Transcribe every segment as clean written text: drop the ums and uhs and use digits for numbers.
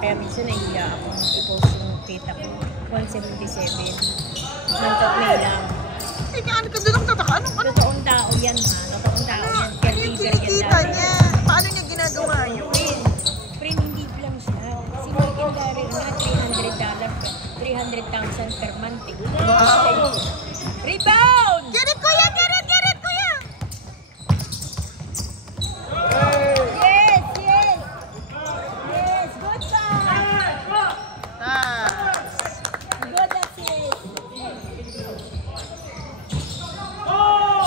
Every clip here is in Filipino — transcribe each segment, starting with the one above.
Kaya minsan nahiya ako i-post yung kita ko. 177. Mantot na lang. Ay, ano ka doon ang tataka? Ano? Totoong tao yan ha. Totoong tao yan. Ano yung kinikita niya? Paano niya ginagawa yun? Friend, hindi lang siya. Si Morgan Gary nga, $300,000 per month. Wow! Rebound! Get it, kuya! Get it, kuya! Yes, yes! Yes, good pass! Good assist!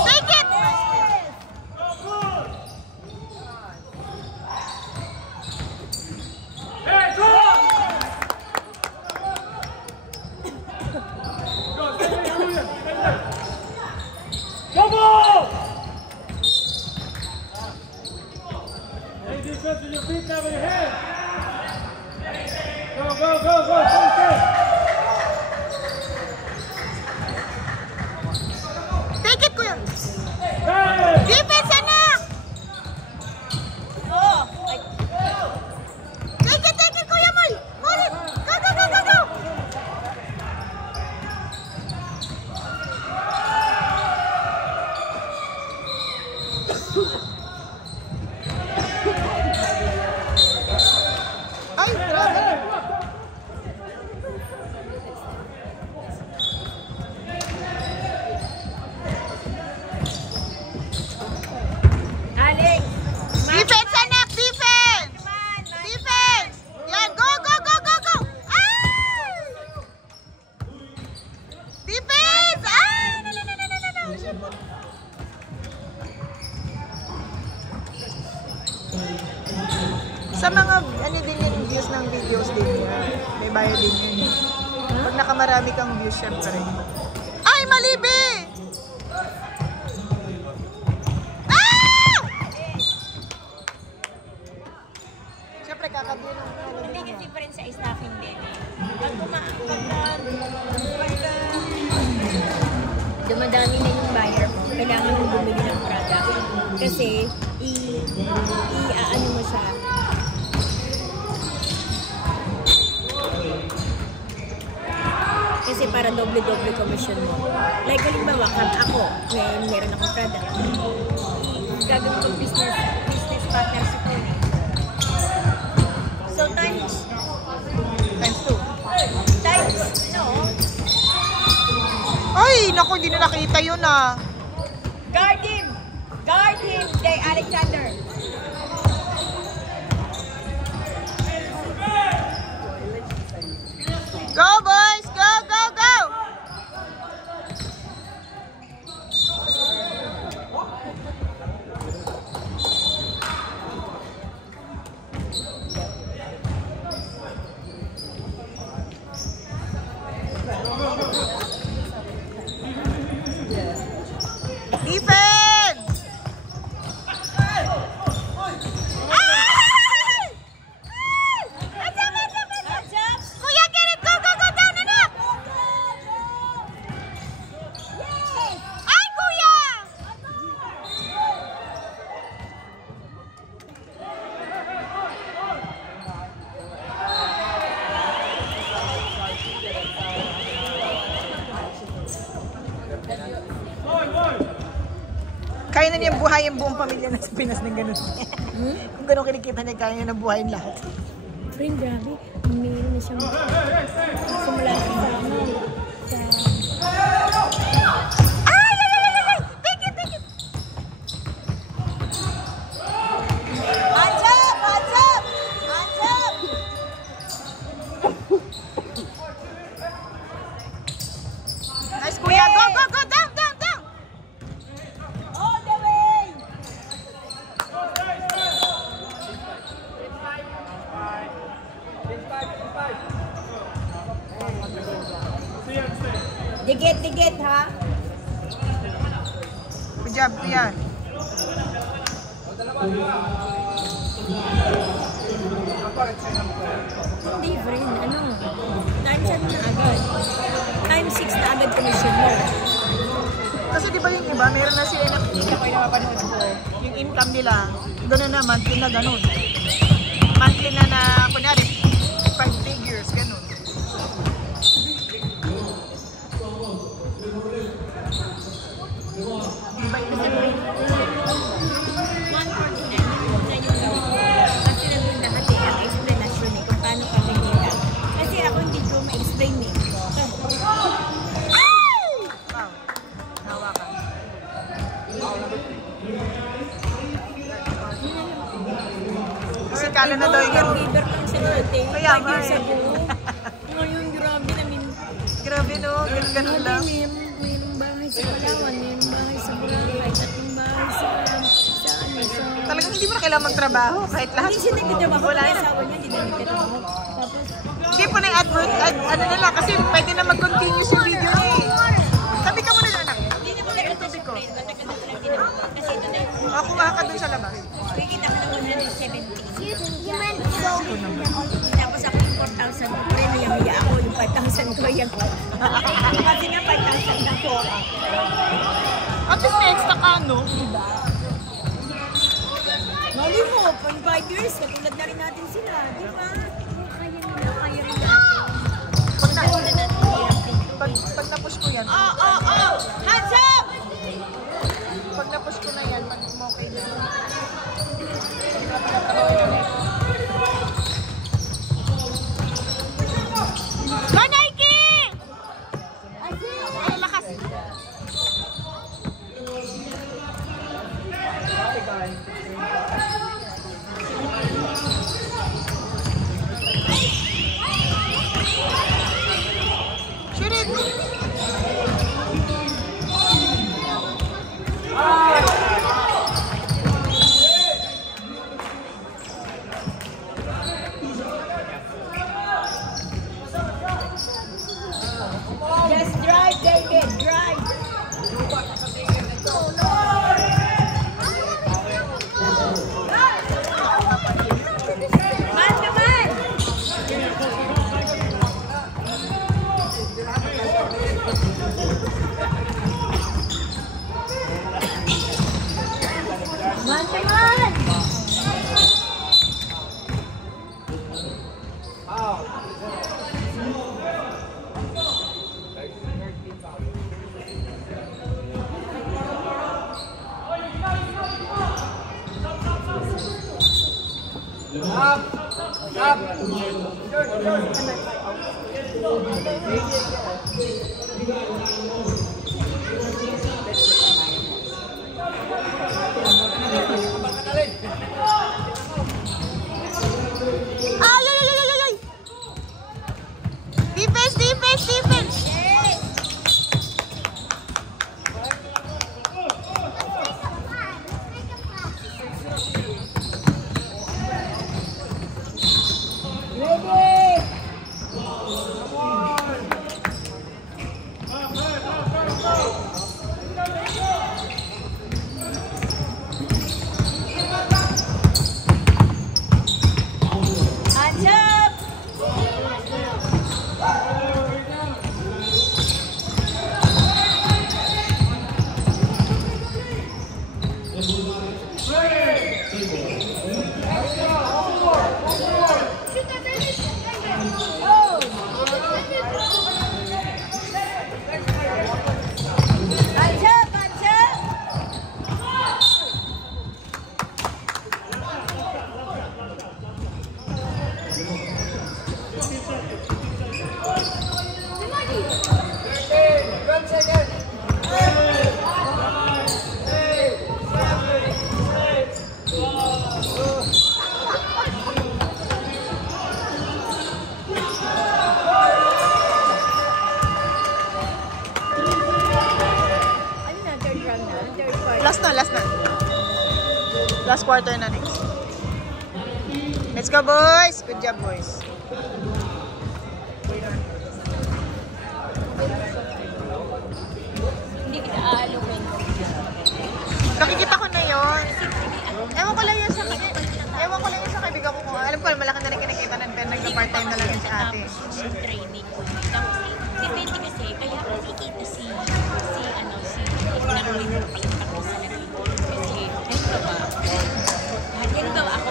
Take it! Take it, kuya! Defense, anak! Take it, kuya Moy! Hold it! Go! Ay, grabe! Alex! Defense, anak! Defense! Defense! Yan! Go! Ay! Defense! Ay! No! Sa mga ano din yung views ng videos din niya. May bayad din yun. Pag nakamarami kang views, syempre. Ay! Malibi! Siyempre, kakabili ng ano Hindi din kasi niya. friend sa staffing din eh. Pag dumadami na yung buyer mo, kailangan mo bumili ng product. Kasi, i-ano mo siya. Kasi para doble-doble commission mo. Like, halimbawa, ako, ngayon meron akong product. Gagawin ko business partner sa ko. So, times 2. Ay! Naku, hindi na nakita yun ah. Guard him! Guard him, Jay Alexander! Go, boys! Go! Defense! Ay! Kuya, get it! Go! Down, anak! Ay, kuya! Kaya na niyang buhayin buong pamilya na sa Pinas ng ganun. Kung ganun kinikita niya, kaya niya na buhayin lahat. Friend, grabe. Meron na siyang simula sa Ay! Take it! Hands up! Nice, kuya! Go! Down! all the way! Digit, ha? Good job, kuya. Hindi, friend. Times ano na agad? Times 6 na agad commission mo. Kasi di ba yung iba, meron na sila nakikita ko yung napanood ko. Yung income nila, gano'n na, monthly na gano'n. Monthly na, kunyari, Lalo na daw yung ganun. Giver lang sa dati. Kaya 5 nga years eh. ago. Ngayon, grabe namin. Grabe no, ganun lang. Mayroong bahay sa Palawan, mayroong bahay sa Boracay, tatlong bahay sa Talagang hindi mo na kailangan magtrabaho kahit lahat. Hindi siya nagtatrabaho. Wala Wala na. asawa niya, hindi na nagtatrabaho. Tapos, Hindi po na yung advert, ano na lang, kasi pwede na mag-continuous yung video niya eh. Sabi ka muna na anak. hindi na pala ito sa friend. Matagal na lang din ako. Kasi ito na yung O, kumaha ka dun sa labas. bigit ako ng 170. Tapos ako yung 4,000 ko. Pero niyamiya ako yung 5,000 ko. Yan. Kasi nga 5,000 na po. At least may extra ka, no? Mali mo, pang 5 years, katulad na rin natin sila. Di ba? Kaya rin natin. Pag na-push ko yan. Hands up! Pag na-push ko na yan, pag okay na. Go, Nike! Ay, lakas. Shoot it! Just drive, David, drive. Man naman! Man naman! Ay, ay, ay, ay, ay, ay! Defense, defense, defense! Hands up! Hands up! Hands up! Ano na? Third round na? Third quarter? Last na, last na. Last quarter na next. Let's go, boys! Good job, boys. Hindi kita aalukin. Nakikita ko na yun. Ewan ko lang yun sa kaibigan ko. Alam ko, malaki na rin kinikita na, pero nagka-part-time na lang yun si ate. Yung training ko. Tapos si Betty kasi, kaya nakikita si narulit ko pala ako sa lagi. Kasi, halimbawa ako,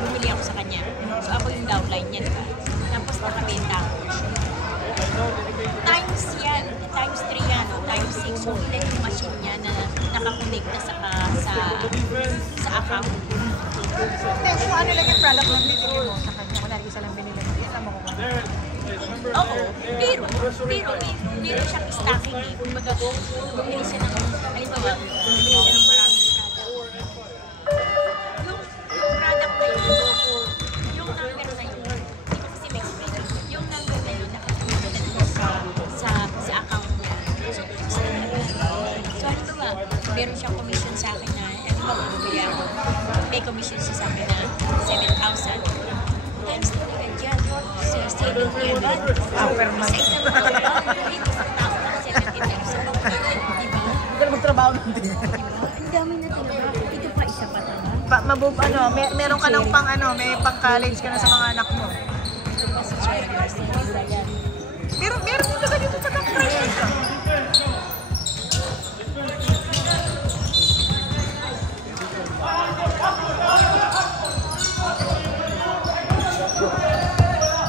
bumili ako sa kanya. So ako yung downline niya, diba? Tapos nakabenta ako. Times yan, times 3 yan, o times 6. So ilan yung machine niya na nakakonekta sa account. Hindi, kung ano lang yung product na binili mo sa kanya. Kung isa lang binili mo, yun lang mo kung ano. Oo, pero siyang stocking eh. Kumbaga, bumili siya ng, halimbawa, bumili siya ng maraming product. Yung product na yun, meron siyang commission sa akin na, di ba bumili ako, may commission siya sa akin na 7,000. Times na agad yan. So, saving ko yun. Per month. Sa isang tao na 70 times. Sa bang di ba? Hindi ka na magtrabaho ng din. Ang dami na tinaba. Ito pa, isa pa talaga. Meron ka ng pang may pang college ka na sa mga anak mo. Ito pa si Charlie. Sinira yan. Pero meron dito ka dito sa compression ka.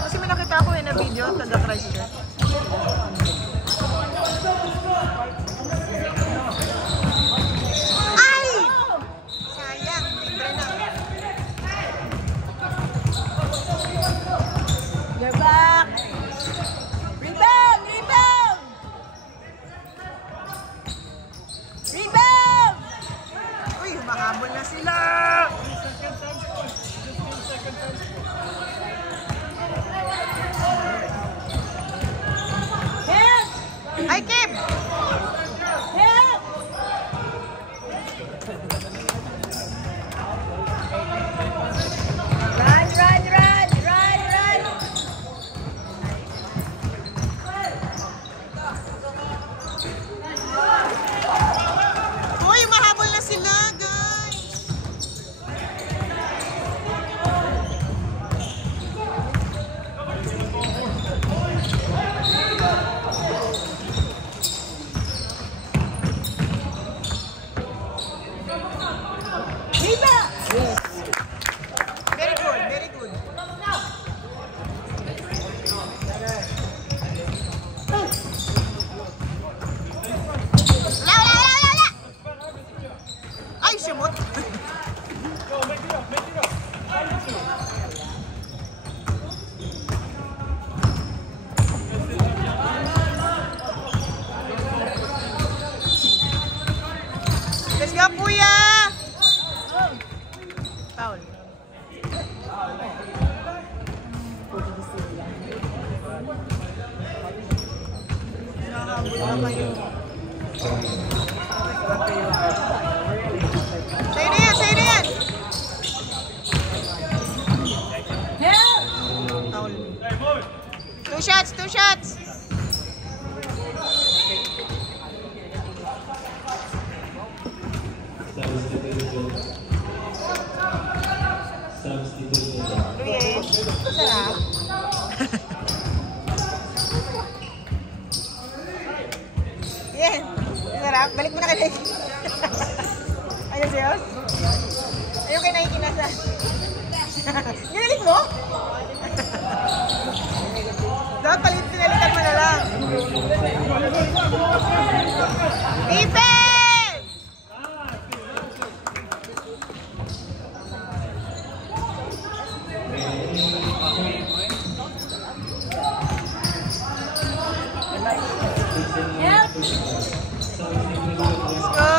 Kasi may nakita ko na video taga Christchurch. Ay! Sayang, libre na. You're back! Rebound! Rebound! Rebound! Uy, humahabol na sila! Help! Ay, Kim! Help! Run, run, run! Run, run! Uy, humahabol na sila, guys! Viva! Yes. Very good, very good. Wala! Ay, simot! Let's go, Puya! Foul. Sa'yo na yan, sa'yo na yan! Help! Foul. Two shots, two shots! Luis, sarap. Yan, sarap. Balik mo na kay Nike. Ayun siya. Ayun kay Nike nasa. Ginalik mo? Dapat pinalitan mo na lang. Defense! Help! Let's go!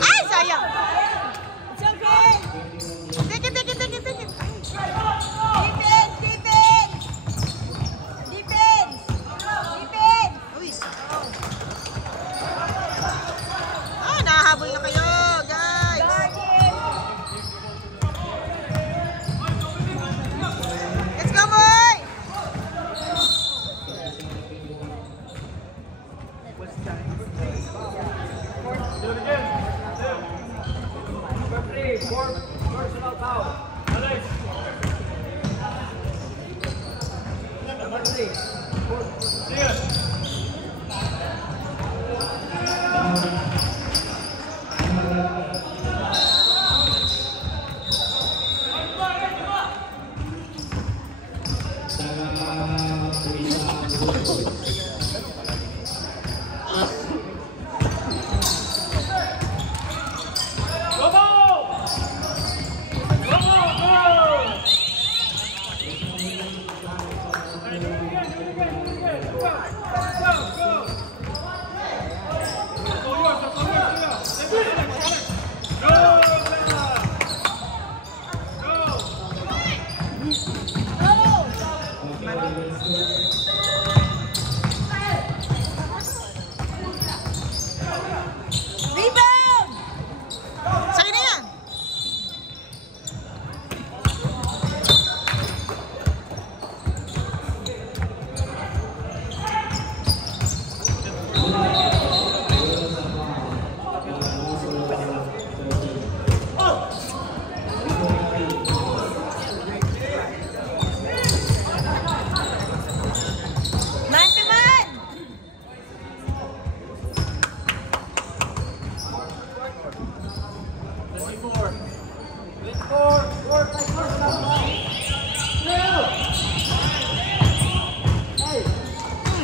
Ay, sayang! It's okay! Take it! Defense! Defense! Defense! Defense! Uy, sayang. Nahahabol na kayo, guys! Guard him! Let's go, boy! Personal foul. Alex. Number 3.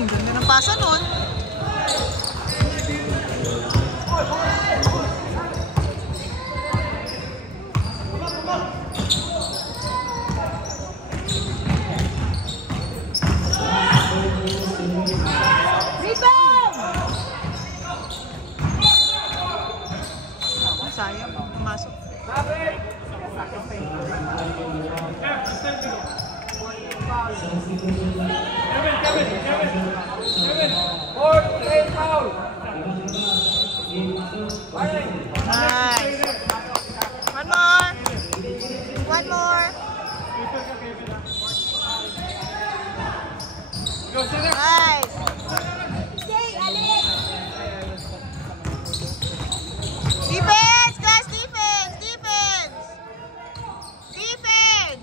Ganda ng pasa nun. Sayang, pumasok. Nice. One more. One more. Nice. Defense, guys, defense, defense. Defense.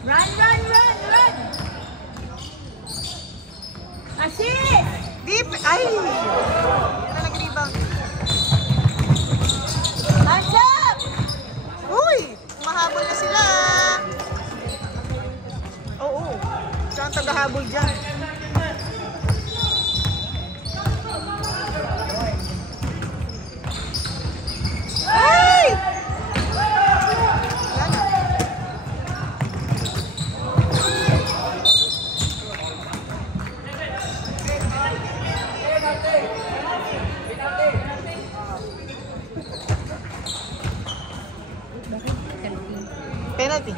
Run, run, run, run! Assist! Deep. Ay! Yan na nag-rebound. Hands up! Uy! Mahabol na sila. Oo. Siya ang tagahabol dyan. Ay! Yan na. Penalty.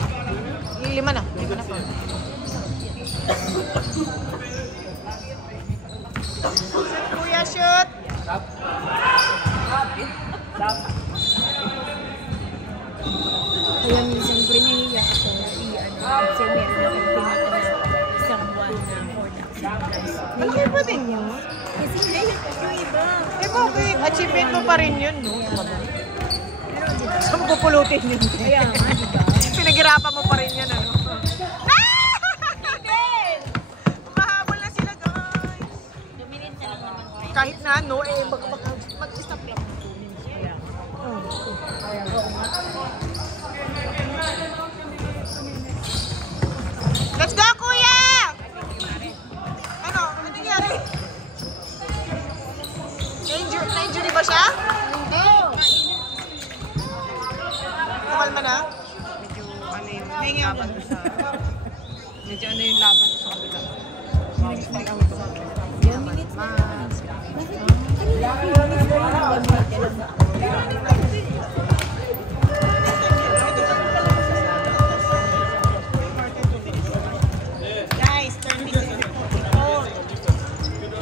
Lima na. Lima na po. Kuya, shoot! Kaya minsan ko nahiya ako kasi meron akong pinaka na isang buwan na production guys. Malaki pa din yun. Kasi ngayon yung iba. Eh bakit? Achievement mo pa rin yun, no? Pero di ba? Saan mo pupulutin yun? Kaya nga, di ba? Pinaghirapan mo pa rin yun, ano? Mahabol na sila, guys. 2 minutes na lang naman tayo. Kahit na, no? Eh, mag-stop lang. Kaya Let's go, kuya! Ano? Ano nangyari? Na-injury ba siya? Hindi! Kumalma na? Medyo ano yung laban ko sa... Medyo ano yung laban ko sa kabila. Yung minutes na lang. Kanina, minutes na lang. Guys, turn me to oh.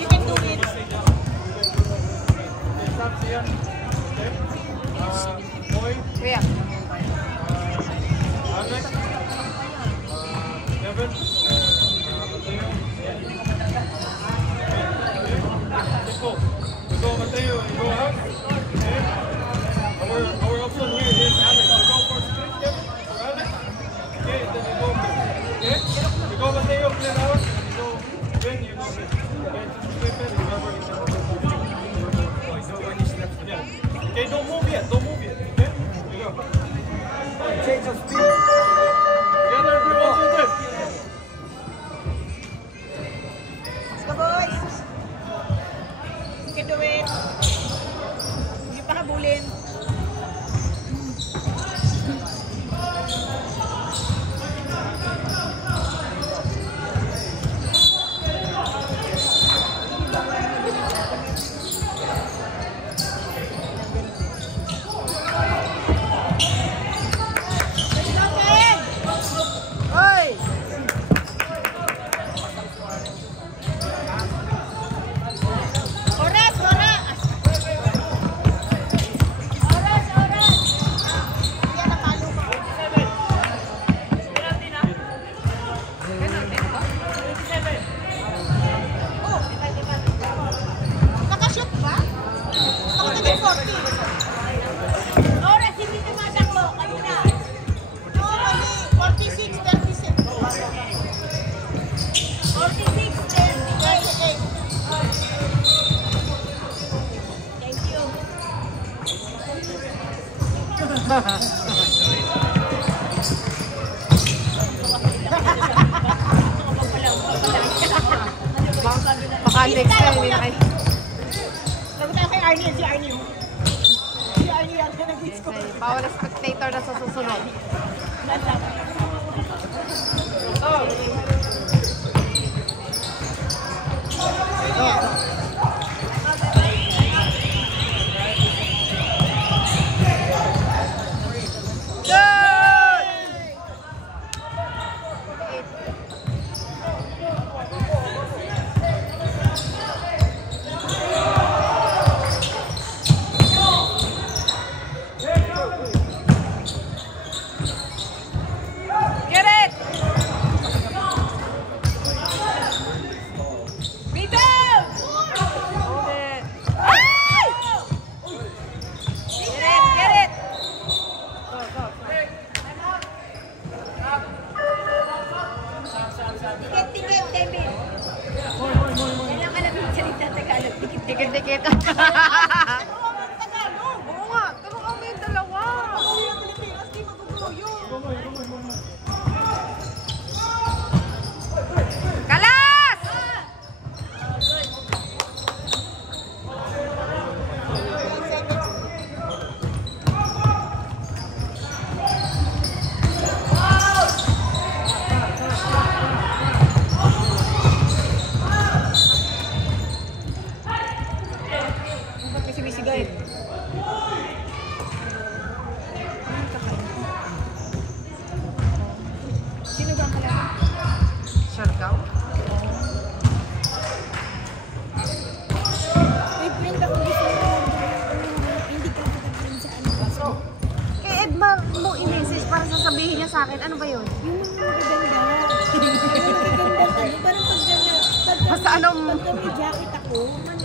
You can do it. Kuya. Kevin. Go, Mateo. Go out. Okay. Our option here is Alex. We go for split, Kevin. For Alex. Okay, then we go. Okay. We go Mateo, clear out. We go Ben, you go Ben. Okay, split, remember he's over his steps again. Okay, don't move yet. Don't move yet. Okay. Here you go. Change of speed. Together, everyone do this. Let's go, boys. You can do it. Hindi pa habulin. Baka next time, hindi na kayo. Sabi tayo kay Arnie, si Arnie. Si Arnie yan, nag-score. Bawal spectator na sa susunod. Get it! Hold it. Get it! Go, go. Tikit, David. Kailangan ka namin salita Tagalog. Tikit. Dikit-dikit. Oo nga, tulungan kami yung dalawa. Kalas! Ba't may sumisigay? Sino ba ang kalaban? Sure ka? May friend ako gusto mo. Hindi ka katagin sa ano ba? Kay Edma mo i-message para sasabihin niya sa akin. Ano ba yun? Yung mga magaganda. Yung magaganda ka. Parang Basta anong... pagka may jacket ako, para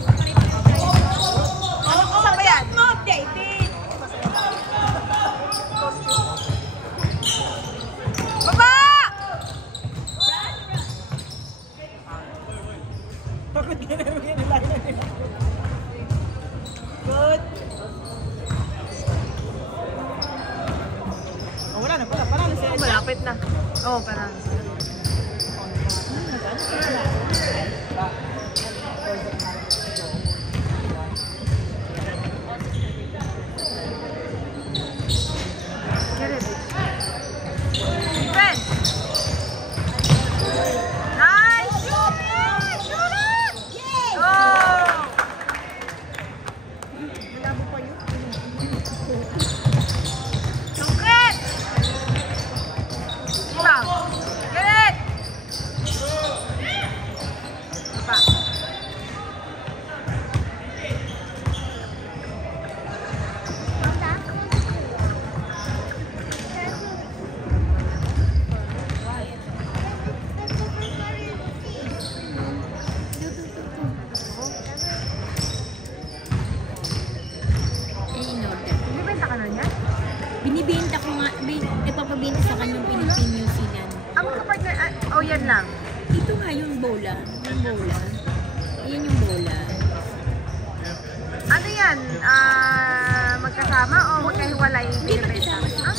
sa pare-pares tayo. Ano ba yan? Mo, David! Baba! Pagod ka na yung ginilala nila. Good. Oh, wala na pala. Parang siya. Malapit na. Oo, parang. Get it. Defense! Nice! Shoot it! Shoot it! Yes! Oh! Malabo pa yun. Sungkit! Iba! Get it! Iba! Binibenta ka na niya? Binibenta ko nga, ipapabenta sa kanyang Philippine New Zealand. Ang magka-partner, oh yan lang. Ito nga yung bola. Yung bola. Ayan yung bola. Ano yan? Magkasama o magkahiwalay? Hindi binibenta? magkasama sa